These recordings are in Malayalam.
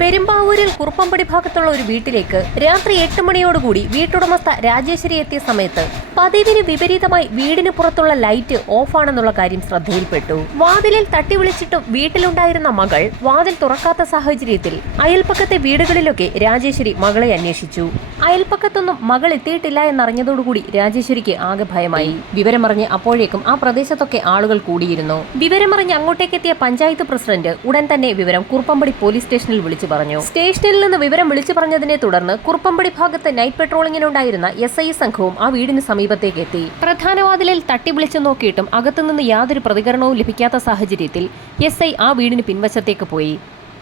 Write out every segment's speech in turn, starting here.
പെരുമ്പാവൂരിൽ കുറുപ്പമ്പടി ഭാഗത്തുള്ള ഒരു വീട്ടിലേക്ക് രാത്രി 8 മണിയോടുകൂടി വീട്ടുടമസ്ഥ രാജേശ്വരി എത്തിയ സമയത്ത് പതിവിന് വിപരീതമായി വീടിന് പുറത്തുള്ള ലൈറ്റ് ഓഫാണെന്നുള്ള കാര്യം ശ്രദ്ധയിൽപ്പെട്ടു. വാതിലിൽ തട്ടി വിളിച്ചിട്ടും വീട്ടിലുണ്ടായിരുന്ന മകൾ വാതിൽ തുറക്കാത്ത സാഹചര്യത്തിൽ അയൽപ്പക്കത്തെ വീടുകളിലൊക്കെ രാജേശ്വരി മകളെ അന്വേഷിച്ചു. അയൽപ്പക്കത്തൊന്നും മകൾ എത്തിയിട്ടില്ല എന്നറിഞ്ഞതോടുകൂടി രാജേശ്വരിക്ക് ആകെ ഭയമായി. വിവരമറിഞ്ഞ് അപ്പോഴേക്കും ആ പ്രദേശത്തൊക്കെ ആളുകൾ കൂടിയിരുന്നു. വിവരമറിഞ്ഞ് അങ്ങോട്ടേക്കെത്തിയ പഞ്ചായത്ത് പ്രസിഡന്റ് ഉടൻ തന്നെ വിവരം കുറുപ്പമ്പടി പോലീസ് സ്റ്റേഷനിൽ വിളിച്ചു പറഞ്ഞു. സ്റ്റേഷനിൽ നിന്ന് വിവരം വിളിച്ചു പറഞ്ഞതിനെ തുടർന്ന് കുറുപ്പമ്പടി ഭാഗത്ത് നൈറ്റ് പെട്രോളിങ്ങിനുണ്ടായിരുന്ന SI സംഘവും ആ വീടിന് സമീപത്തേക്ക് എത്തി. പ്രധാന വാതിലിൽ തട്ടി വിളിച്ചു നോക്കിയിട്ടും അകത്തുനിന്ന് യാതൊരു പ്രതികരണവും ലഭിക്കാത്ത സാഹചര്യത്തിൽ SI ആ വീടിന് പിൻവശത്തേക്ക് പോയി.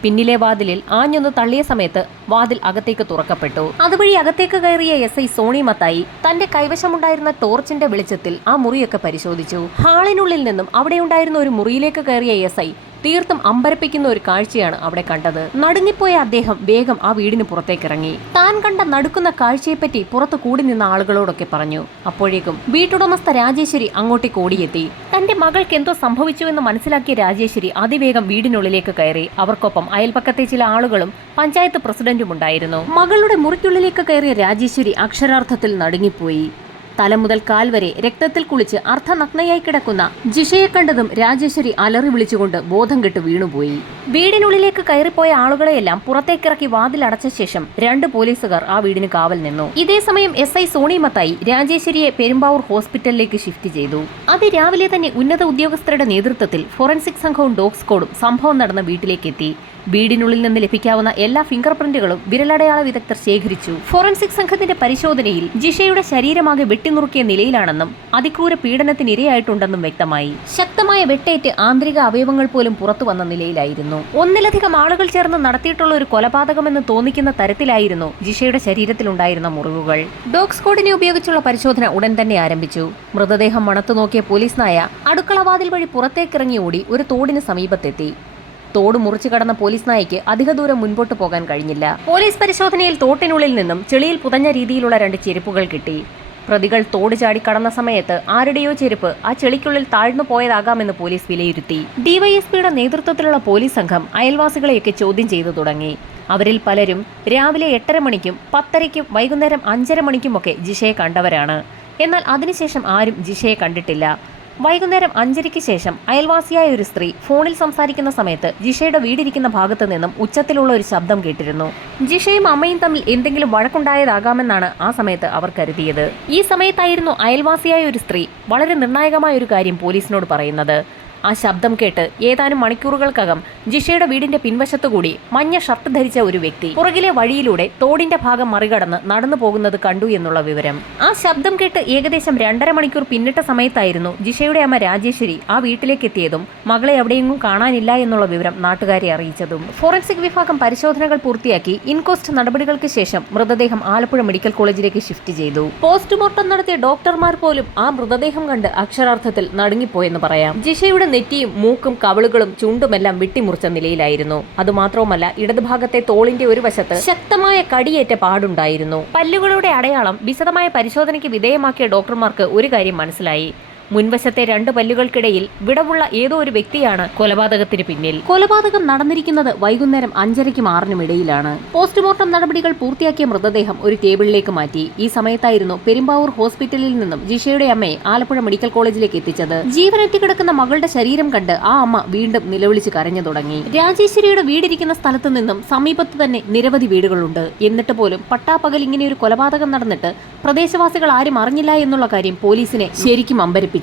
പിന്നിലെ വാതിലിൽ ആഞ്ഞൊന്ന് തള്ളിയ സമയത്ത് വാതിൽ അകത്തേക്ക് തുറക്കപ്പെട്ടു. അതുവഴി അകത്തേക്ക് കയറിയ SI സോണി മത്തായി തന്റെ കൈവശമുണ്ടായിരുന്ന ടോർച്ചിന്റെ വെളിച്ചത്തിൽ ആ മുറിയൊക്കെ പരിശോധിച്ചു. ഹാളിനുള്ളിൽ നിന്നും അവിടെയുണ്ടായിരുന്ന ഒരു മുറിയിലേക്ക് കയറിയ SI തീർത്തും അമ്പരപ്പിക്കുന്ന ഒരു കാഴ്ചയാണ് അവിടെ കണ്ടത്. നടുങ്ങിപ്പോയ അദ്ദേഹം വേഗം ആ വീടിന് പുറത്തേക്കിറങ്ങി. താൻ കണ്ട നടുക്കുന്ന കാഴ്ചയെപ്പറ്റി പുറത്തു കൂടി നിന്ന ആളുകളോടൊക്കെ പറഞ്ഞു. അപ്പോഴേക്കും വീട്ടുടമസ്ഥ രാജേശ്വരി അങ്ങോട്ടേക്ക് ഓടിയെത്തി. തന്റെ മകൾക്ക് എന്തോ സംഭവിച്ചുവെന്ന് മനസ്സിലാക്കിയ രാജേശ്വരി അതിവേഗം വീടിനുള്ളിലേക്ക് കയറി. അവർക്കൊപ്പം അയൽപ്പക്കത്തെ ചില ആളുകളും പഞ്ചായത്ത് പ്രസിഡന്റും ഉണ്ടായിരുന്നു. മകളുടെ മുറിക്കുള്ളിലേക്ക് കയറിയ രാജേശ്വരി അക്ഷരാർത്ഥത്തിൽ നടുങ്ങിപ്പോയി. തല മുതൽ കാൽ വരെ രക്തത്തിൽ കുളിച്ച് അർദ്ധനഗ്നയായി കിടക്കുന്ന ജിഷയെ കണ്ടതും രാജേശ്വരി അലറി വിളിച്ചുകൊണ്ട് ബോധം കെട്ട് വീണുപോയി. വീടിനുള്ളിലേക്ക് കയറിപ്പോയ ആളുകളെയെല്ലാം പുറത്തേക്കിറക്കി വാതിലടച്ച ശേഷം 2 പോലീസുകാർ ആ വീടിന് കാവൽ നിന്നു. ഇതേസമയം SI സോണി മത്തായി രാജേശ്വരിയെ പെരുമ്പാവൂർ ഹോസ്പിറ്റലിലേക്ക് ഷിഫ്റ്റ് ചെയ്തു. അതിരാവിലെ തന്നെ ഉന്നത ഉദ്യോഗസ്ഥരുടെ നേതൃത്വത്തിൽ ഫോറൻസിക് സംഘവും ഡോഗ് സ്ക്വാഡും സംഭവം നടന്ന വീട്ടിലേക്ക് എത്തി. വീടിനുള്ളിൽ നിന്ന് ലഭിക്കാവുന്ന എല്ലാ ഫിംഗർ പ്രിന്റുകളും വിരലടയാള വിദഗ്ധർ ശേഖരിച്ചു. ഫോറൻസിക് സംഘത്തിന്റെ പരിശോധനയിൽ ജിഷയുടെ ശരീരമാകെ വെട്ടിനുറുക്കിയ നിലയിലാണെന്നും അതിക്രൂര പീഡനത്തിനിരയായിട്ടുണ്ടെന്നും വ്യക്തമായി. ശക്തമായ വെട്ടേറ്റ് ആന്തരിക അവയവങ്ങൾ പോലും പുറത്തു വന്ന നിലയിലായിരുന്നു. ഒന്നിലധികം ആളുകൾ ചേർന്ന് നടത്തിയിട്ടുള്ള ഒരു കൊലപാതകമെന്ന് തോന്നിക്കുന്ന തരത്തിലായിരുന്നു ജിഷയുടെ ശരീരത്തിലുണ്ടായിരുന്ന മുറിവുകൾ. ഡോഗ് സ്ക്വാഡിനെ ഉപയോഗിച്ചുള്ള പരിശോധന ഉടൻ തന്നെ ആരംഭിച്ചു. മൃതദേഹം മണത്തു നോക്കിയ പോലീസ് നായ അടുക്കളവാതിൽ വഴി പുറത്തേക്കിറങ്ങി ഓടി ഒരു തോടിന് സമീപത്തെത്തി. തോട് മുറിച്ചു കടന്ന പോലീസ് നായയ്ക്ക് അധിക ദൂരം മുൻപോട്ട് പോകാൻ കഴിഞ്ഞില്ല. പോലീസ് പരിശോധനയിൽ തോട്ടിനുള്ളിൽ നിന്നും ചെളിയിൽ പുതഞ്ഞ രീതിയിലുള്ള 2 ചെരുപ്പുകൾ കിട്ടി. പ്രതികൾ തോട് ചാടി കടന്ന സമയത്ത് ആരുടെയോ ചെരുപ്പ് ആ ചെളിക്കുള്ളിൽ താഴ്ന്നു പോയതാകാമെന്ന് പോലീസ് വിലയിരുത്തി. DYSPയുടെ നേതൃത്വത്തിലുള്ള പോലീസ് സംഘം അയൽവാസികളെയൊക്കെ ചോദ്യം ചെയ്തു തുടങ്ങി. അവരിൽ പലരും രാവിലെ 8:30 മണിക്കും 10:30ക്കും വൈകുന്നേരം 5:30 മണിക്കുമൊക്കെ ജിഷയെ കണ്ടവരാണ്. എന്നാൽ അതിനുശേഷം ആരും ജിഷയെ കണ്ടിട്ടില്ല. വൈകുന്നേരം 5:30ക്ക് ശേഷം അയൽവാസിയായ ഒരു സ്ത്രീ ഫോണിൽ സംസാരിക്കുന്ന സമയത്ത് ജിഷയുടെ വീടിരിക്കുന്ന ഭാഗത്തു നിന്നും ഉച്ചത്തിലുള്ള ഒരു ശബ്ദം കേട്ടിരുന്നു. ജിഷയും അമ്മയും തമ്മിൽ എന്തെങ്കിലും വഴക്കുണ്ടായതാകാമെന്നാണ് ആ സമയത്ത് അവർ കരുതിയത്. ഈ സമയത്തായിരുന്നു അയൽവാസിയായ ഒരു സ്ത്രീ വളരെ നിർണായകമായ ഒരു കാര്യം പോലീസിനോട് പറയുന്നത്. ആ ശബ്ദം കേട്ട് ഏതാനും മണിക്കൂറുകൾക്കകം ജിഷയുടെ വീടിന്റെ പിൻവശത്തുകൂടി മഞ്ഞ ഷർട്ട് ധരിച്ച ഒരു വ്യക്തി പുറകിലെ വഴിയിലൂടെ തോടിന്റെ ഭാഗം മറികടന്ന് നടന്നു പോകുന്നത് കണ്ടു എന്നുള്ള വിവരം. ആ ശബ്ദം കേട്ട് ഏകദേശം 2.5 മണിക്കൂർ പിന്നിട്ട സമയത്തായിരുന്നു ജിഷയുടെ അമ്മ രാജേശ്വരി ആ വീട്ടിലേക്ക് എത്തിയതും മകളെ എവിടെയെങ്ങും കാണാനില്ല എന്നുള്ള വിവരം നാട്ടുകാരെ അറിയിച്ചതും. ഫോറൻസിക് വിഭാഗം പരിശോധനകൾ പൂർത്തിയാക്കി ഇൻക്വസ്റ്റ് നടപടികൾക്ക് ശേഷം മൃതദേഹം ആലപ്പുഴ മെഡിക്കൽ കോളേജിലേക്ക് ഷിഫ്റ്റ് ചെയ്തു. പോസ്റ്റ്മോർട്ടം നടത്തിയ ഡോക്ടർമാർ പോലും ആ മൃതദേഹം കണ്ട് അക്ഷരാർത്ഥത്തിൽ നടുങ്ങിപ്പോയെന്ന് പറയാം. ജിഷയുടെ നെറ്റിയും മൂക്കും കവിളുകളും ചുണ്ടുമെല്ലാം വെട്ടിമുറിച്ച നിലയിലായിരുന്നു. അതുമാത്രവുമല്ല, ഇടതുഭാഗത്തെ തോളിന്റെ ഒരു വശത്ത് ശക്തമായ കടിയേറ്റ പാടുണ്ടായിരുന്നു. പല്ലുകളുടെ അടയാളം വിശദമായ പരിശോധനയ്ക്ക് വിധേയമാക്കിയ ഡോക്ടർമാർക്ക് ഒരു കാര്യം മനസ്സിലായി. മുൻവശത്തെ 2 പല്ലുകൾക്കിടയിൽ വിടവുള്ള ഏതോ ഒരു വ്യക്തിയാണ് കൊലപാതകത്തിന് പിന്നിൽ. കൊലപാതകം നടന്നിരിക്കുന്നത് വൈകുന്നേരം 5:30ക്കും 6:00നും ഇടയിലാണ്. പോസ്റ്റ്മോർട്ടം നടപടികൾ പൂർത്തിയാക്കിയ മൃതദേഹം ഒരു ടേബിളിലേക്ക് മാറ്റി. ഈ സമയത്തായിരുന്നു പെരുമ്പാവൂർ ഹോസ്പിറ്റലിൽ നിന്നും ജിഷയുടെ അമ്മയെ ആലപ്പുഴ മെഡിക്കൽ കോളേജിലേക്ക് എത്തിച്ചത്. ജീവനെത്തി കിടക്കുന്ന മകളുടെ ശരീരം കണ്ട് ആ അമ്മ വീണ്ടും നിലവിളിച്ച് കരഞ്ഞു തുടങ്ങി. രാജേശ്വരിയുടെ വീടിരിക്കുന്ന സ്ഥലത്തു നിന്നും സമീപത്ത് തന്നെ നിരവധി വീടുകളുണ്ട്. എന്നിട്ട് പോലും പട്ടാപ്പകൽ ഇങ്ങനെ ഒരു കൊലപാതകം നടന്നിട്ട് പ്രദേശവാസികൾ ആരും അറിഞ്ഞില്ല എന്നുള്ള കാര്യം പോലീസിനെ ശരിക്കും അമ്പരപ്പിച്ചു.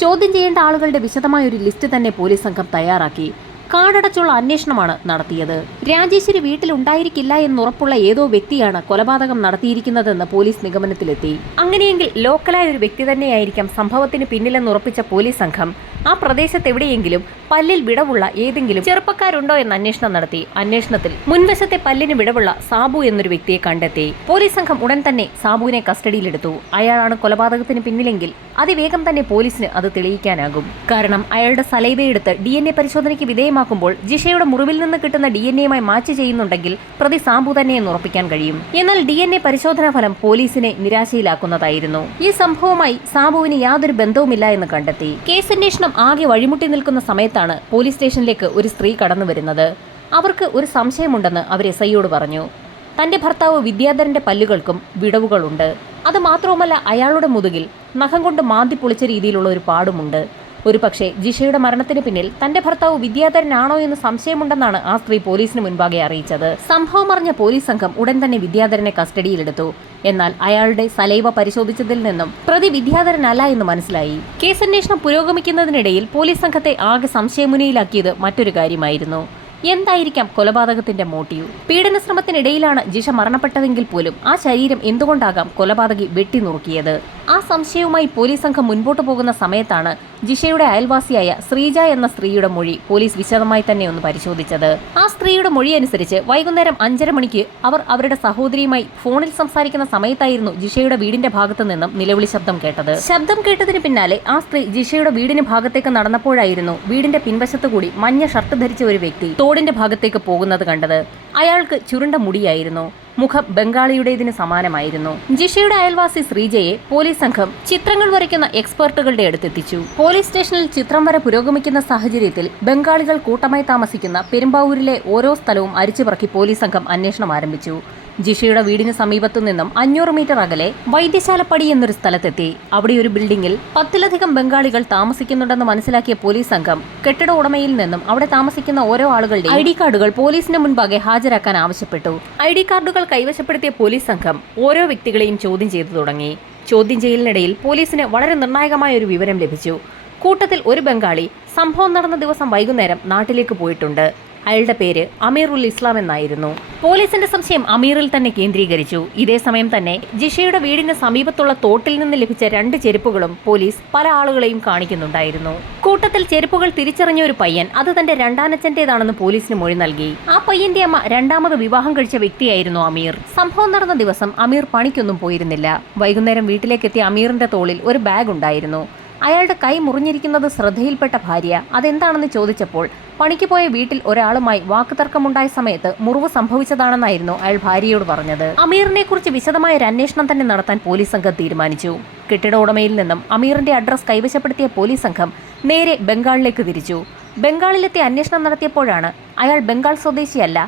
ചോദ്യം ചെയ്യേണ്ട ആളുകളുടെ വിശദമായ ഒരു ലിസ്റ്റ് തന്നെ പോലീസ് സംഘം തയ്യാറാക്കി. കാടടച്ചുള്ള അന്വേഷണമാണ് നടത്തിയത്. രാജേശ്വരി വീട്ടിലുണ്ടായിരിക്കില്ല എന്നുറപ്പുള്ള ഏതോ വ്യക്തിയാണ് കൊലപാതകം നടത്തിയിരിക്കുന്നതെന്ന് പോലീസ് നിഗമനത്തിലെത്തി. അങ്ങനെയെങ്കിൽ ലോക്കലായ ഒരു വ്യക്തി തന്നെയായിരിക്കാം സംഭവത്തിന് പിന്നിലെന്നുറപ്പിച്ച പോലീസ് സംഘം ആ പ്രദേശത്ത് എവിടെയെങ്കിലും പല്ലിൽ വിടവുള്ള ഏതെങ്കിലും ചെറുപ്പക്കാരുണ്ടോ എന്ന് അന്വേഷണം നടത്തി. അന്വേഷണത്തിൽ മുൻവശത്തെ പല്ലിന് വിടവുള്ള സാബു എന്നൊരു വ്യക്തിയെ കണ്ടെത്തി. പോലീസ് സംഘം ഉടൻ തന്നെ സാബുവിനെ കസ്റ്റഡിയിലെടുത്തു. അയാളാണ് കൊലപാതകത്തിന് പിന്നിലെങ്കിൽ അതിവേഗം തന്നെ പോലീസിന് അത് തെളിയിക്കാനാകും. കാരണം അയാളുടെ സലൈവയെടുത്ത് DNA പരിശോധനയ്ക്ക് വിധേയമാക്കുമ്പോൾ ജിഷയുടെ മുറിവിൽ നിന്ന് കിട്ടുന്ന DNA മാച്ച് ചെയ്യുന്നുണ്ടെങ്കിൽ പ്രതി സാബു തന്നെയെന്ന് ഉറപ്പിക്കാൻ കഴിയും. എന്നാൽ DNA പരിശോധനാ ഫലം പോലീസിനെ നിരാശയിലാക്കുന്നതായിരുന്നു. ഈ സംഭവവുമായി സാബുവിന് യാതൊരു ബന്ധവുമില്ല എന്ന് കണ്ടെത്തി. കേസന്വേഷണം ആകെ വഴിമുട്ടി നിൽക്കുന്ന സമയത്താണ് പോലീസ് സ്റ്റേഷനിലേക്ക് ഒരു സ്ത്രീ കടന്നു വരുന്നത്. അവർക്ക് ഒരു സംശയമുണ്ടെന്ന് അവർ SIയോട് പറഞ്ഞു. തന്റെ ഭർത്താവ് വിദ്യാധരന്റെ പല്ലുകൾക്കും വിടവുകളുണ്ട്. അത് മാത്രവുമല്ല, അയാളുടെ മുതുകിൽ നഖം കൊണ്ട് മാന്തി പൊളിച്ച രീതിയിലുള്ള ഒരു പാടുമുണ്ട്. ഒരുപക്ഷെ ജിഷയുടെ മരണത്തിന് പിന്നിൽ തന്റെ ഭർത്താവ് വിദ്യാധരനാണോ എന്ന് സംശയമുണ്ടെന്നാണ് ആ സ്ത്രീ പോലീസിന് മുൻപാകെ അറിയിച്ചത്. സംഭവം അറിഞ്ഞ പോലീസ് സംഘം ഉടൻ തന്നെ വിദ്യാധരനെ കസ്റ്റഡിയിലെടുത്തു. എന്നാൽ അയാളുടെ സലൈവ പരിശോധിച്ചതിൽ നിന്നും പ്രതി വിദ്യാധരനല്ല എന്ന് മനസ്സിലായി. കേസന്വേഷണം പുരോഗമിക്കുന്നതിനിടയിൽ പോലീസ് സംഘത്തെ ആകെ സംശയമുനയിലാക്കിയത് മറ്റൊരു കാര്യമായിരുന്നു. എന്തായിരിക്കാം കൊലപാതകത്തിന്റെ മോട്ടീവ്? പീഡന ശ്രമത്തിനിടയിലാണ് ജിഷ മരണപ്പെട്ടതെങ്കിൽ പോലും ആ ശരീരം എന്തുകൊണ്ടാകാം കൊലപാതകി വെട്ടിനുറുക്കിയത്? ആ സംശയവുമായി പോലീസ് സംഘം മുൻപോട്ട് പോകുന്ന സമയത്താണ് ജിഷയുടെ അയൽവാസിയായ ശ്രീജ എന്ന സ്ത്രീയുടെ മൊഴി പോലീസ് വിശദമായി തന്നെ ഒന്ന് പരിശോധിച്ചത്. ആ സ്ത്രീയുടെ മൊഴി അനുസരിച്ച് വൈകുന്നേരം 5:30 മണിക്ക് അവർ അവരുടെ സഹോദരിയുമായി ഫോണിൽ സംസാരിക്കുന്ന സമയത്തായിരുന്നു ജിഷയുടെ വീടിന്റെ ഭാഗത്തു നിന്നും നിലവിളി ശബ്ദം കേട്ടത്. ശബ്ദം കേട്ടതിന് പിന്നാലെ ആ സ്ത്രീ ജിഷയുടെ വീടിന് ഭാഗത്തേക്ക് നടന്നപ്പോഴായിരുന്നു വീടിന്റെ പിൻവശത്തു കൂടി മഞ്ഞ ഷർട്ട് ധരിച്ച ഒരു വ്യക്തി തോടിന്റെ ഭാഗത്തേക്ക് പോകുന്നത് കണ്ടത്. അയാൾക്ക് ചുരുണ്ട മുടിയായിരുന്നു. മുഖം ബംഗാളിയുടേതിന് സമാനമായിരുന്നു. ജിഷയുടെ അയൽവാസി ശ്രീജയെ പോലീസ് സംഘം ചിത്രങ്ങൾ വരയ്ക്കുന്ന എക്സ്പെർട്ടുകളുടെ അടുത്തെത്തിച്ചു. പോലീസ് സ്റ്റേഷനിൽ ചിത്രം വര പുരോഗമിക്കുന്ന സാഹചര്യത്തിൽ ബംഗാളികൾ കൂട്ടമായി താമസിക്കുന്ന പെരുമ്പാവൂരിലെ ഓരോ സ്ഥലവും അരിച്ചുപറക്കി പോലീസ് സംഘം അന്വേഷണം ആരംഭിച്ചു. ജിഷയുടെ വീടിന് സമീപത്തു നിന്നും 500 മീറ്റർ അകലെ വൈദ്യശാലപ്പടി എന്നൊരു സ്ഥലത്തെത്തി. അവിടെ ഒരു ബിൽഡിംഗിൽ 10-ലധികം ബംഗാളികൾ താമസിക്കുന്നുണ്ടെന്ന് മനസ്സിലാക്കിയ പോലീസ് സംഘം കെട്ടിട ഉടമയിൽ നിന്നും അവിടെ താമസിക്കുന്ന ഓരോ ആളുകളുടെ ID കാർഡുകൾ പോലീസിന് മുൻപാകെ ഹാജരാക്കാൻ ആവശ്യപ്പെട്ടു. ID കാർഡുകൾ കൈവശപ്പെടുത്തിയ പോലീസ് സംഘം ഓരോ വ്യക്തികളെയും ചോദ്യം ചെയ്തു തുടങ്ങി. ചോദ്യം ചെയ്യലിനിടയിൽ പോലീസിന് വളരെ നിർണായകമായ ഒരു വിവരം ലഭിച്ചു. കൂട്ടത്തിൽ ഒരു ബംഗാളി സംഭവം നടന്ന ദിവസം വൈകുന്നേരം നാട്ടിലേക്ക് പോയിട്ടുണ്ട്. അയാളുടെ പേര് അമീറുൽ ഇസ്ലാം എന്നായിരുന്നു. പോലീസിന്റെ സംശയം അമീറിൽ തന്നെ കേന്ദ്രീകരിച്ചു. ഇതേ സമയം തന്നെ ജിഷയുടെ വീടിന് സമീപത്തുള്ള തോട്ടിൽ നിന്ന് ലഭിച്ച 2 ചെരുപ്പുകളും പോലീസ് പല ആളുകളെയും കാണിക്കുന്നുണ്ടായിരുന്നു. കൂട്ടത്തിൽ ചെരുപ്പുകൾ തിരിച്ചറിഞ്ഞ ഒരു പയ്യൻ അത് തന്റെ രണ്ടാനച്ഛന്റേതാണെന്ന് പോലീസിന് മൊഴി നൽകി. ആ പയ്യന്റെ അമ്മ 2ാമത് വിവാഹം കഴിച്ച വ്യക്തിയായിരുന്നു അമീർ. സംഭവം നടന്ന ദിവസം അമീർ പണിക്കൊന്നും പോയിരുന്നില്ല. വൈകുന്നേരം വീട്ടിലേക്കെത്തിയ അമീറിന്റെ തോളിൽ ഒരു ബാഗ് ഉണ്ടായിരുന്നു. അയാളുടെ കൈ മുറിഞ്ഞിരിക്കുന്നത് ശ്രദ്ധയിൽപ്പെട്ട ഭാര്യ അതെന്താണെന്ന് ചോദിച്ചപ്പോൾ പണിക്ക് പോയ വീട്ടിൽ ഒരാളുമായി വാക്കുതർക്കമുണ്ടായ സമയത്ത് മുറിവ് സംഭവിച്ചതാണെന്നായിരുന്നു അയാൾ ഭാര്യയോട് പറഞ്ഞത്. അമീറിനെ കുറിച്ച് വിശദമായ ഒരു അന്വേഷണം തന്നെ നടത്താൻ പോലീസ് സംഘം തീരുമാനിച്ചു. കെട്ടിട ഉടമയിൽ നിന്നും അമീറിന്റെ അഡ്രസ് കൈവശപ്പെടുത്തിയ പോലീസ് സംഘം നേരെ ബംഗാളിലേക്ക് തിരിച്ചു. ബംഗാളിലെത്തി അന്വേഷണം നടത്തിയപ്പോഴാണ് അയാൾ ബംഗാൾ സ്വദേശിയല്ല,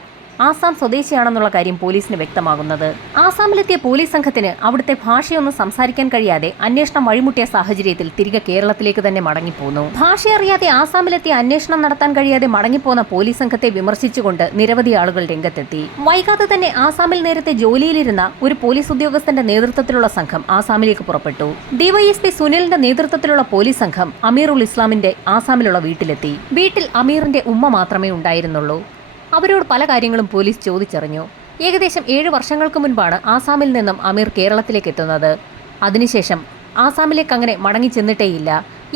ആസാം സ്വദേശിയാണെന്നുള്ള കാര്യം പോലീസിന് വ്യക്തമാകുന്നത്. ആസാമിലെത്തിയ പോലീസ് സംഘത്തിന് അവിടുത്തെ ഭാഷയൊന്നും സംസാരിക്കാൻ കഴിയാതെ അന്വേഷണം വഴിമുട്ടിയ സാഹചര്യത്തിൽ തിരികെ കേരളത്തിലേക്ക് തന്നെ മടങ്ങിപ്പോന്നു. ഭാഷ അറിയാതെ ആസാമിലെത്തി അന്വേഷണം നടത്താൻ കഴിയാതെ മടങ്ങിപ്പോന്ന പോലീസ് സംഘത്തെ വിമർശിച്ചുകൊണ്ട് നിരവധി ആളുകൾ രംഗത്തെത്തി. വൈകാതെ തന്നെ ആസാമിൽ നേരത്തെ ജോലിയിലിരുന്ന ഒരു പോലീസ് ഉദ്യോഗസ്ഥന്റെ നേതൃത്വത്തിലുള്ള സംഘം ആസാമിലേക്ക് പുറപ്പെട്ടു. DYSP സുനിലിന്റെ നേതൃത്വത്തിലുള്ള പോലീസ് സംഘം അമീറുൽ ഇസ്ലാമിന്റെ ആസാമിലുള്ള വീട്ടിലെത്തി. വീട്ടിൽ അമീറിന്റെ ഉമ്മ മാത്രമേ ഉണ്ടായിരുന്നുള്ളൂ. അവരോട് പല കാര്യങ്ങളും പോലീസ് ചോദിച്ചറിഞ്ഞു. ഏകദേശം 7 വർഷങ്ങൾക്ക് മുൻപാണ് ആസാമിൽ നിന്നും അമീർ കേരളത്തിലേക്ക് എത്തുന്നത്. അതിനുശേഷം ആസാമിലേക്ക് അങ്ങനെ മടങ്ങി ചെന്നിട്ടേയില്ല.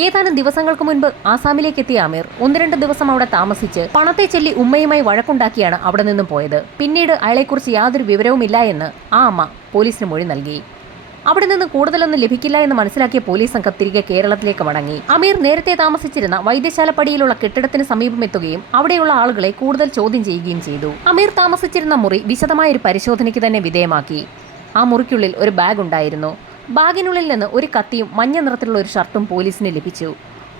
ഏതാനും ദിവസങ്ങൾക്ക് മുൻപ് ആസാമിലേക്ക് എത്തിയ അമീർ 1-2 ദിവസം അവിടെ താമസിച്ച് പണത്തെ ചൊല്ലി ഉമ്മയുമായി വഴക്കുണ്ടാക്കിയാണ് അവിടെ നിന്നും പോയത്. പിന്നീട് അയാളെക്കുറിച്ച് യാതൊരു വിവരവുമില്ല എന്ന് ആ അമ്മ പോലീസിന് മൊഴി നൽകി. അവിടെ നിന്ന് കൂടുതലൊന്നും ലഭിക്കില്ല എന്ന് മനസ്സിലാക്കിയ പോലീസ് സംഘം തിരികെ കേരളത്തിലേക്ക് മടങ്ങി. അമീർ നേരത്തെ താമസിച്ചിരുന്ന വൈദ്യശാലപ്പടിയിലുള്ള കെട്ടിടത്തിന് സമീപമെത്തുകയും അവിടെയുള്ള ആളുകളെ കൂടുതൽ ചോദ്യം ചെയ്യുകയും ചെയ്തു. അമീർ താമസിച്ചിരുന്ന മുറി വിശദമായ ഒരു പരിശോധനയ്ക്ക് തന്നെ വിധേയമാക്കി. ആ മുറിക്കുള്ളിൽ ഒരു ബാഗ് ഉണ്ടായിരുന്നു. ബാഗിനുള്ളിൽ നിന്ന് ഒരു കത്തിയും മഞ്ഞ നിറത്തിലുള്ള ഒരു ഷർട്ടും പോലീസിന് ലഭിച്ചു.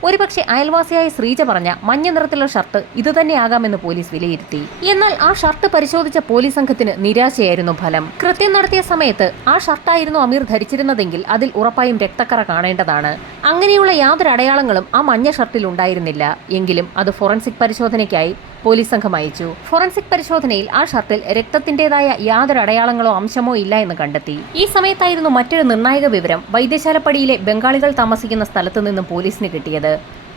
ഒരുപക്ഷെ അയൽവാസിയായ ശ്രീജ പറഞ്ഞ മഞ്ഞ നിറത്തിലുള്ള ഷർട്ട് ഇതുതന്നെയാകാമെന്ന് പോലീസ് വിലയിരുത്തി. എന്നാൽ ആ ഷർട്ട് പരിശോധിച്ച പോലീസ് സംഘത്തിന് നിരാശയായിരുന്നു ഫലം. കൃത്യം നടത്തിയ സമയത്ത് ആ ഷർട്ടായിരുന്നു അമീർ ധരിച്ചിരുന്നതെങ്കിൽ അതിൽ ഉറപ്പായും രക്തക്കറ കാണേണ്ടതാണ്. അങ്ങനെയുള്ള യാതൊരു അടയാളങ്ങളും ആ മഞ്ഞ ഷർട്ടിൽ ഉണ്ടായിരുന്നില്ല. എങ്കിലും അത് ഫോറൻസിക് പരിശോധനയ്ക്കായി പോലീസ് സംഘം അയച്ചു. ഫോറൻസിക് പരിശോധനയിൽ ആ ഷർട്ടിൽ രക്തത്തിന്റേതായ യാതൊരു അടയാളങ്ങളോ അംശമോ ഇല്ല എന്ന് കണ്ടെത്തി. ഈ സമയത്തായിരുന്നു മറ്റൊരു നിർണായക വിവരം വൈദ്യശാലപ്പടിയിലെ ബംഗാളികൾ താമസിക്കുന്ന സ്ഥലത്തു നിന്നും പോലീസിന് കിട്ടിയത്.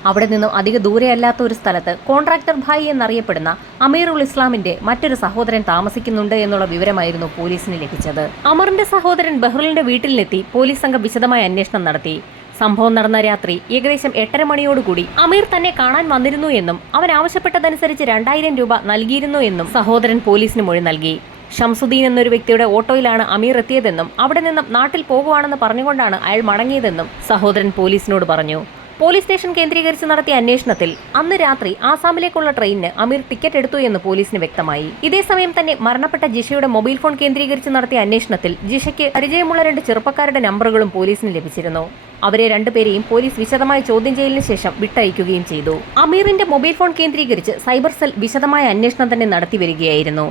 അവിടെ നിന്നും അധിക ദൂരെയല്ലാത്ത ഒരു സ്ഥലത്ത് കോൺട്രാക്ടർ ഭായി എന്നറിയപ്പെടുന്ന അമീറുൽ ഇസ്ലാമിന്റെ മറ്റൊരു സഹോദരൻ താമസിക്കുന്നുണ്ട് എന്നുള്ള വിവരമായിരുന്നു പോലീസിന് ലഭിച്ചത്. അമറിന്റെ സഹോദരൻ ബഹ്റിന്റെ വീട്ടിലെത്തി പോലീസ് സംഘം വിശദമായ അന്വേഷണം നടത്തി. സംഭവം നടന്ന രാത്രി ഏകദേശം 8:30 മണിയോടുകൂടി അമീർ തന്നെ കാണാൻ വന്നിരുന്നു എന്നും അവൻ ആവശ്യപ്പെട്ടതനുസരിച്ച് 2000 രൂപ നൽകിയിരുന്നു എന്നും സഹോദരൻ പോലീസിന് മൊഴി നൽകി. ഷംസുദ്ദീൻ എന്നൊരു വ്യക്തിയുടെ ഓട്ടോയിലാണ് അമീർ എത്തിയതെന്നും അവിടെ നിന്നും നാട്ടിൽ പോകുവാണെന്ന് പറഞ്ഞുകൊണ്ടാണ് അയാൾ മടങ്ങിയതെന്നും സഹോദരൻ പോലീസിനോട് പറഞ്ഞു. പോലീസ് സ്റ്റേഷൻ കേന്ദ്രീകരിച്ച് നടത്തിയ അന്വേഷണത്തിൽ അന്ന് രാത്രി ആസാമിലേക്കുള്ള ട്രെയിനിന് അമീർ ടിക്കറ്റ് എടുത്തു എന്ന് പോലീസിന് വ്യക്തമായി. ഇതേസമയം തന്നെ മരണപ്പെട്ട ജിഷയുടെ മൊബൈൽ ഫോൺ കേന്ദ്രീകരിച്ച് നടത്തിയ അന്വേഷണത്തിൽ ജിഷയ്ക്ക് പരിചയമുള്ള 2 ചെറുപ്പക്കാരുടെ നമ്പറുകളും പോലീസിന് ലഭിച്ചിരുന്നു. അവരെ 2 പേരെയും പോലീസ് വിശദമായ ചോദ്യം ചെയ്യലിന് ശേഷം വിട്ടയക്കുകയും ചെയ്തു. അമീറിന്റെ മൊബൈൽ ഫോൺ കേന്ദ്രീകരിച്ച് സൈബർ സെൽ വിശദമായ അന്വേഷണം തന്നെ നടത്തി വരികയായിരുന്നു.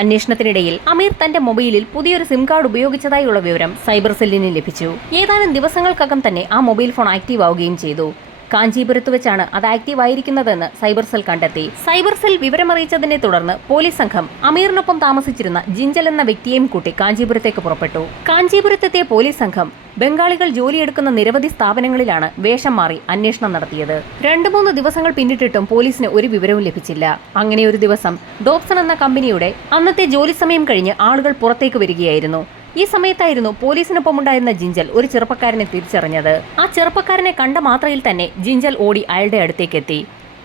അന്വേഷണത്തിനിടയിൽ അമീർ തന്റെ മൊബൈലിൽ പുതിയൊരു സിം കാർഡ് ഉപയോഗിച്ചതായുള്ള വിവരം സൈബർ സെല്ലിന് ലഭിച്ചു. ഏതാനും ദിവസങ്ങൾക്കകം തന്നെ ആ മൊബൈൽ ഫോൺ ആക്റ്റീവ് ആവുകയും ചെയ്തു. കാഞ്ചീപുരത്ത് വെച്ചാണ് അത് ആക്റ്റീവ് ആയിരിക്കുന്നതെന്ന് സൈബർ സെൽ കണ്ടെത്തി. സൈബർ സെൽ വിവരമറിയിച്ചതിനെ തുടർന്ന് പോലീസ് സംഘം അമീറിനൊപ്പം താമസിച്ചിരുന്ന ജിഞ്ചൽ എന്ന വ്യക്തിയെയും കൂട്ടി കാഞ്ചീപുരത്തേക്ക് പുറപ്പെട്ടു. കാഞ്ചീപുരത്തെത്തിയ പോലീസ് സംഘം ബംഗാളികൾ ജോലിയെടുക്കുന്ന നിരവധി സ്ഥാപനങ്ങളിലാണ് വേഷം മാറി അന്വേഷണം നടത്തിയത്. 2-3 ദിവസങ്ങൾ പിന്നിട്ടിട്ടും പോലീസിന് ഒരു വിവരവും ലഭിച്ചില്ല. അങ്ങനെ ഒരു ദിവസം ഡോബ്സൺ എന്ന കമ്പനിയുടെ അന്നത്തെ ജോലി സമയം കഴിഞ്ഞ് ആളുകൾ പുറത്തേക്ക് വരികയായിരുന്നു. ഈ സമയത്തായിരുന്നു പോലീസിനൊപ്പമുണ്ടായിരുന്ന ജിഞ്ചൽ ഒരു ചെറുപ്പക്കാരനെ തിരിച്ചറിഞ്ഞത്. ആ ചെറുപ്പക്കാരനെ കണ്ട മാത്രയിൽ തന്നെ ജിഞ്ചൽ ഓടി അയാളുടെ അടുത്തേക്കെത്തി.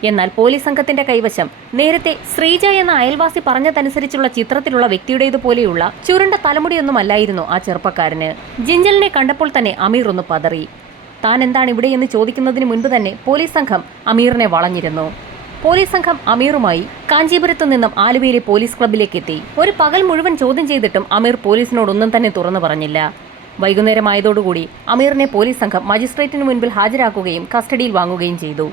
എന്നാൽ പോലീസ് സംഘത്തിന്റെ കൈവശം നേരത്തെ ശ്രീജ എന്ന അയൽവാസി പറഞ്ഞതനുസരിച്ചുള്ള ചിത്രത്തിലുള്ള വ്യക്തിയുടേതുപോലെയുള്ള ചുരുണ്ട തലമുടിയൊന്നുമല്ലായിരുന്നു ആ ചെറുപ്പക്കാരന്. ജിഞ്ചലിനെ കണ്ടപ്പോൾ തന്നെ അമീർ ഒന്ന് പതറി. താൻ എന്താണ് ഇവിടെയെന്ന് ചോദിക്കുന്നതിന് മുൻപ് തന്നെ പോലീസ് സംഘം അമീറിനെ വളഞ്ഞിരുന്നു. പോലീസ് സംഘം അമീറുമായി കാഞ്ചീപുരത്തു നിന്നും ആലുവയിലെ പോലീസ് ക്ലബിലേക്ക് എത്തി. ഒരു പകൽ മുഴുവൻ ചോദ്യം ചെയ്തിട്ടും അമീർ പോലീസിനോടൊന്നും തന്നെ തുറന്നു പറഞ്ഞില്ല. വൈകുന്നേരമായതോടുകൂടി അമീറിനെ പോലീസ് സംഘം മജിസ്ട്രേറ്റിന് മുൻപിൽ ഹാജരാക്കുകയും കസ്റ്റഡിയിൽ വാങ്ങുകയും ചെയ്തു.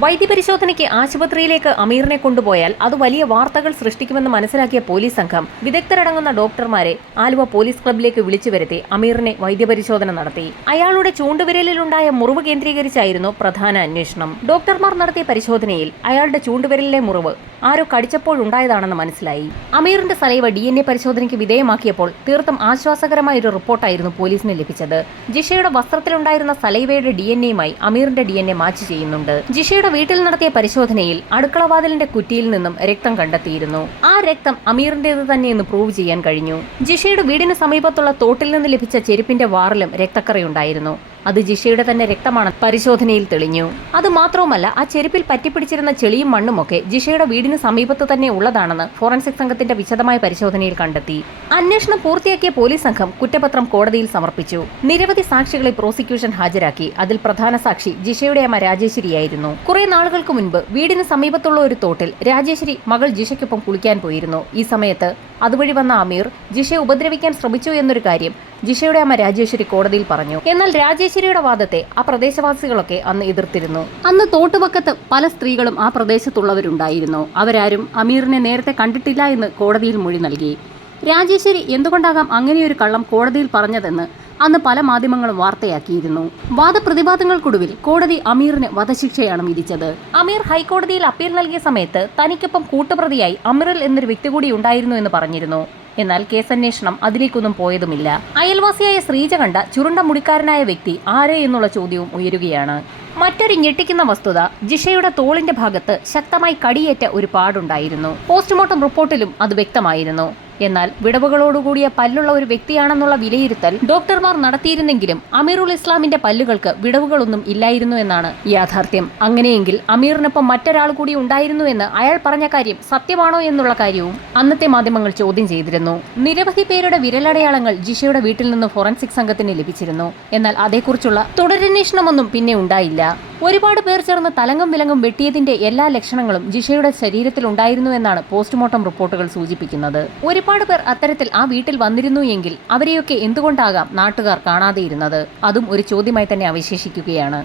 വൈദ്യപരിശോധനയ്ക്ക് ആശുപത്രിയിലേക്ക് അമീറിനെ കൊണ്ടുപോയാൽ അത് വലിയ വാർത്തകൾ സൃഷ്ടിക്കുമെന്ന് മനസ്സിലാക്കിയ പോലീസ് സംഘം വിദഗ്ധരടങ്ങുന്ന ഡോക്ടർമാരെ ആലുവ പോലീസ് ക്ലബിലേക്ക് വിളിച്ചു വരുത്തി അമീറിനെ വൈദ്യപരിശോധന നടത്തി. അയാളുടെ ചൂണ്ടുവിരലിലുണ്ടായ മുറിവ് കേന്ദ്രീകരിച്ചായിരുന്നു പ്രധാന അന്വേഷണം. ഡോക്ടർമാർ നടത്തിയ പരിശോധനയിൽ അയാളുടെ ചൂണ്ടുവിരലിലെ മുറിവ് ആരോ കടിച്ചപ്പോഴുണ്ടായതാണെന്ന് മനസ്സിലായി. അമീറിന്റെ സലൈവ DNA പരിശോധനയ്ക്ക് വിധേയമാക്കിയപ്പോൾ തീർത്തും ആശ്വാസകരമായ ഒരു റിപ്പോർട്ടായിരുന്നു പോലീസിന് ലഭിച്ചത്. ജിഷയുടെ വസ്ത്രത്തിലുണ്ടായിരുന്ന സലൈവയുടെ DNAയുമായി അമീറിന്റെ DNA മാച്ച് ചെയ്യുന്നുണ്ട്. ജിഷയുടെ വീട്ടിൽ നടത്തിയ പരിശോധനയിൽ അടുക്കളവാതിലിന്റെ കുറ്റിയിൽ നിന്നും രക്തം കണ്ടെത്തിയിരുന്നു. ആ രക്തം അമീറിന്റേത് തന്നെയെന്ന് പ്രൂവ് ചെയ്യാൻ കഴിഞ്ഞു. ജിഷയുടെ വീടിന് സമീപത്തുള്ള തോട്ടിൽ നിന്ന് ലഭിച്ച ചെരുപ്പിന്റെ വാറിലും രക്തക്കറയുണ്ടായിരുന്നു. അത് ജിഷയുടെ തന്നെ രക്തമാണ് പരിശോധനയിൽ തെളിഞ്ഞു. അത് മാത്രവുമല്ല, ആ ചെരുപ്പിൽ പറ്റിപ്പിടിച്ചിരുന്ന ചെളിയും മണ്ണുമൊക്കെ ജിഷയുടെ വീടിന് സമീപത്ത് തന്നെ ഉള്ളതാണെന്ന് ഫോറൻസിക് സംഘത്തിന്റെ വിശദമായ പരിശോധനയിൽ കണ്ടെത്തി. അന്വേഷണം പൂർത്തിയാക്കിയ പോലീസ് സംഘം കുറ്റപത്രം കോടതിയിൽ സമർപ്പിച്ചു. നിരവധി സാക്ഷികളെ പ്രോസിക്യൂഷൻ ഹാജരാക്കി. അതിൽ പ്രധാന സാക്ഷി ജിഷയുടെ അമ്മ രാജേശ്വരിയായിരുന്നു. കുറെ നാളുകൾക്ക് മുൻപ് വീടിന് സമീപത്തുള്ള ഒരു തോട്ടിൽ രാജേശ്വരി മകൾ ജിഷയ്ക്കൊപ്പം കുളിക്കാൻ പോയിരുന്നു. ഈ സമയത്ത് അതുവഴി വന്ന അമീർ ജിഷയെ ഉപദ്രവിക്കാൻ ശ്രമിച്ചു എന്നൊരു കാര്യം ജിഷയുടെ അമ്മ രാജേശ്വരി കോടതിയിൽ പറഞ്ഞു. എന്നാൽ രാജേശ്വരിയുടെ വാദത്തെ ആ പ്രദേശവാസികളൊക്കെ അന്ന് എതിർത്തിരുന്നു. അന്ന് തോട്ടുവക്കത്ത് പല സ്ത്രീകളും ആ പ്രദേശത്തുള്ളവരുണ്ടായിരുന്നു. അവരാരും അമീറിനെ നേരത്തെ കണ്ടിട്ടില്ല എന്ന് കോടതിയിൽ മൊഴി നൽകി. രാജേശ്വരി എന്തുകൊണ്ടാകാം അങ്ങനെയൊരു കള്ളം കോടതിയിൽ പറഞ്ഞതെന്ന് അന്ന് പല മാധ്യമങ്ങളും വാർത്തയാക്കിയിരുന്നു. വാദപ്രതിവാദങ്ങൾക്കൊടുവിൽ കോടതി അമീറിന് വധശിക്ഷയാണ് വിധിച്ചത്. അമീർ ഹൈക്കോടതിയിൽ അപ്പീൽ നൽകിയ സമയത്ത് തനിക്കൊപ്പം കൂട്ടുപ്രതിയായി അമീറിൽ എന്നൊരു വ്യക്തി കൂടി ഉണ്ടായിരുന്നു എന്ന് പറഞ്ഞിരുന്നു. എന്നാൽ കേസന്വേഷണം അതിലേക്കൊന്നും പോയതുമില്ല. അയൽവാസിയായ ശ്രീജ കണ്ട ചുരുണ്ട മുടിക്കാരനായ വ്യക്തി ആര് എന്നുള്ള ചോദ്യവും ഉയരുകയാണ്. മറ്റൊരു ഞെട്ടിക്കുന്ന വസ്തുത, ജിഷയുടെ തോളിന്റെ ഭാഗത്ത് ശക്തമായി കടിയേറ്റ ഒരു പാടുണ്ടായിരുന്നു. പോസ്റ്റ്മോർട്ടം റിപ്പോർട്ടിലും അത് വ്യക്തമായിരുന്നു. എന്നാൽ വിടവുകളോടുകൂടിയ പല്ലുള്ള ഒരു വ്യക്തിയാണെന്നുള്ള വിലയിരുത്തൽ ഡോക്ടർമാർ നടത്തിയിരുന്നെങ്കിലും അമീറുൽ ഇസ്ലാമിന്റെ പല്ലുകൾക്ക് വിടവുകളൊന്നും ഇല്ലായിരുന്നു എന്നാണ് യാഥാർത്ഥ്യം. അങ്ങനെയെങ്കിൽ അമീറിനൊപ്പം മറ്റൊരാൾ കൂടി ഉണ്ടായിരുന്നു എന്ന് അയാൾ പറഞ്ഞ കാര്യം സത്യമാണോ എന്നുള്ള കാര്യവും അന്നത്തെ മാധ്യമങ്ങൾ ചോദ്യം ചെയ്തിരുന്നു. നിരവധി പേരുടെ വിരലടയാളങ്ങൾ ജിഷയുടെ വീട്ടിൽ നിന്ന് ഫോറൻസിക് സംഘത്തിന് ലഭിച്ചിരുന്നു. എന്നാൽ അതേക്കുറിച്ചുള്ള തുടരന്വേഷണമൊന്നും പിന്നെ ഉണ്ടായില്ല. ഒരുപാട് പേർ ചേർന്ന് തലങ്ങും വിലങ്ങും വെട്ടിയതിന്റെ എല്ലാ ലക്ഷണങ്ങളും ജിഷയുടെ ശരീരത്തിൽ ഉണ്ടായിരുന്നു എന്നാണ് പോസ്റ്റ്മോർട്ടം റിപ്പോർട്ടുകൾ സൂചിപ്പിക്കുന്നത്. ഒരുപാട് പേർ അത്തരത്തിൽ ആ വീട്ടിൽ വന്നിരുന്നു എങ്കിൽ അവരെയൊക്കെ എന്തുകൊണ്ടാകാം നാട്ടുകാർ കാണാതെയിരുന്നത്? അതും ഒരു ചോദ്യമായി തന്നെ അവശേഷിക്കുകയാണ്.